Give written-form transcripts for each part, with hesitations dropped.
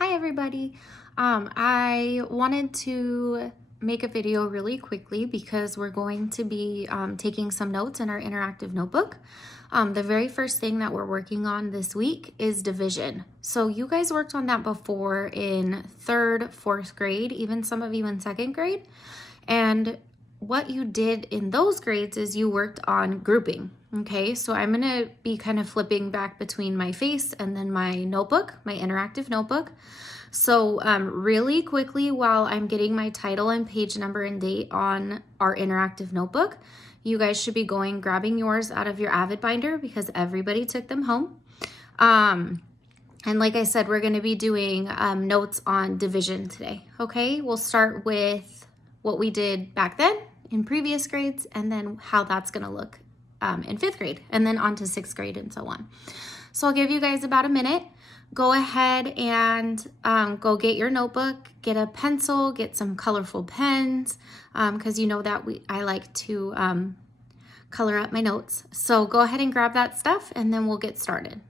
Hi everybody. I wanted to make a video really quickly because we're going to be taking some notes in our interactive notebook. The very first thing that we're working on this week is division. So you guys worked on that before in 3rd, 4th grade, even some of you in 2nd grade. And what you did in those grades is you worked on grouping. Okay, so I'm gonna be kind of flipping back between my face and then my notebook, my interactive notebook. So really quickly, while I'm getting my title and page number and date on our interactive notebook, you guys should be grabbing yours out of your Avid binder because everybody took them home. And like I said, we're gonna be doing notes on division today, okay? We'll start with what we did back then in previous grades and then how that's gonna look in 5th grade and then on to 6th grade and so on. So I'll give you guys about a minute. Go ahead and go get your notebook, get a pencil, get some colorful pens, because you know that I like to color up my notes. So go ahead and grab that stuff and then we'll get started.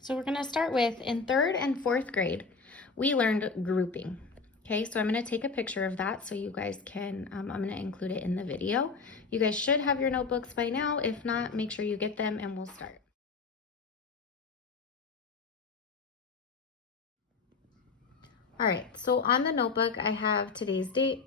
So we're gonna start with, in 3rd and 4th grade, we learned grouping. Okay, so I'm gonna take a picture of that so you guys can, I'm gonna include it in the video. You guys should have your notebooks by now. If not, make sure you get them and we'll start. All right, so on the notebook, I have today's date,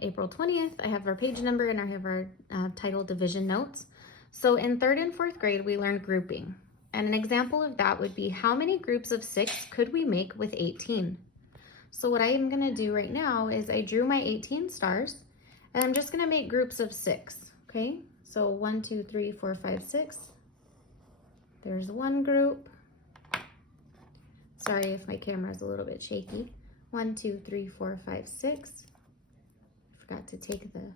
April 20th. I have our page number and I have our title division notes. So in 3rd and 4th grade, we learned grouping. And an example of that would be, how many groups of 6 could we make with 18? So what I am gonna do right now is I drew my 18 stars and I'm just gonna make groups of 6, okay? So 1, 2, 3, 4, 5, 6. There's one group. Sorry if my camera is a little bit shaky. 1, 2, 3, 4, 5, 6. Forgot to take the,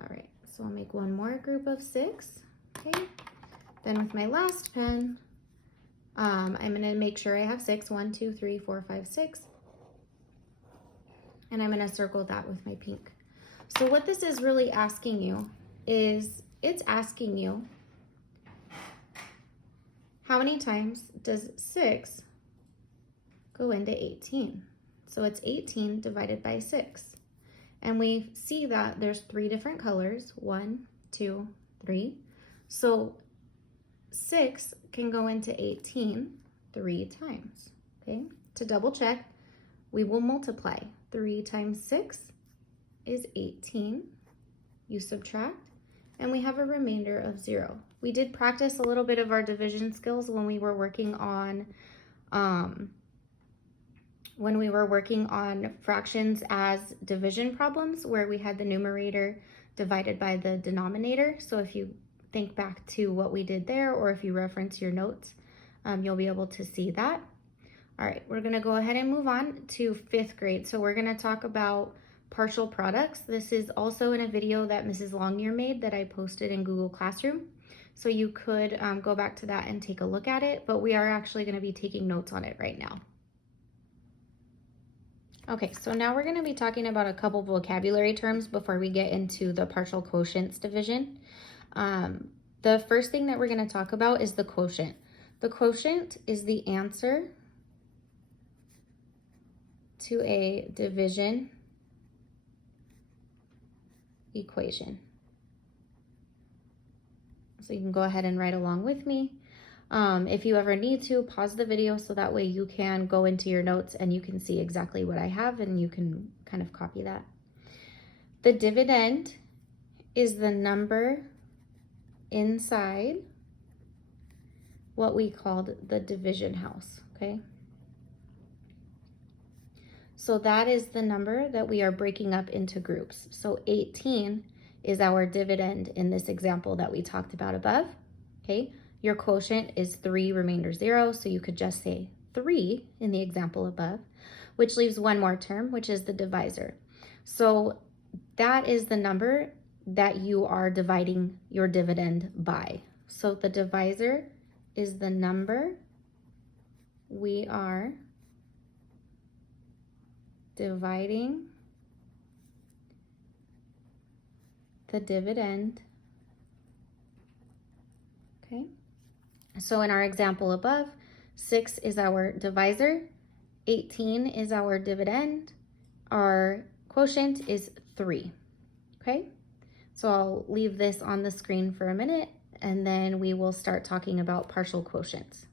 all right, so I'll make one more group of 6, okay? Then with my last pen, I'm gonna make sure I have 6, 1, 2, 3, 4, 5, 6. And I'm gonna circle that with my pink. So what this is really asking you is, it's asking you, how many times does 6 go into 18? So it's 18 divided by 6. And we see that there's 3 different colors, 1, 2, 3. So 6 can go into 18 3 times, okay? To double check, we will multiply. 3 times 6 is 18. You subtract, and we have a remainder of 0. We did practice a little bit of our division skills when we were working on fractions as division problems, where we had the numerator divided by the denominator. So if you think back to what we did there, or if you reference your notes, you'll be able to see that. All right, we're gonna go ahead and move on to 5th grade. So we're gonna talk about partial products. This is also in a video that Mrs. Longyear made that I posted in Google Classroom. So you could go back to that and take a look at it, but we are actually gonna be taking notes on it right now. Okay, so now we're gonna be talking about a couple vocabulary terms before we get into the partial quotients division. The first thing that we're gonna talk about is the quotient. The quotient is the answer to a division equation. So you can go ahead and write along with me. If you ever need to, pause the video so that way you can go into your notes and you can see exactly what I have and you can kind of copy that. The dividend is the number inside what we called the division house, okay? So that is the number that we are breaking up into groups. So 18 is our dividend in this example that we talked about above, okay? Your quotient is 3 remainder 0, so you could just say 3 in the example above, which leaves one more term, which is the divisor. So that is the number that you are dividing your dividend by. So the divisor is the number we are dividing the dividend, okay? So in our example above, 6 is our divisor, 18 is our dividend, our quotient is 3, okay? So I'll leave this on the screen for a minute, and then we will start talking about partial quotients.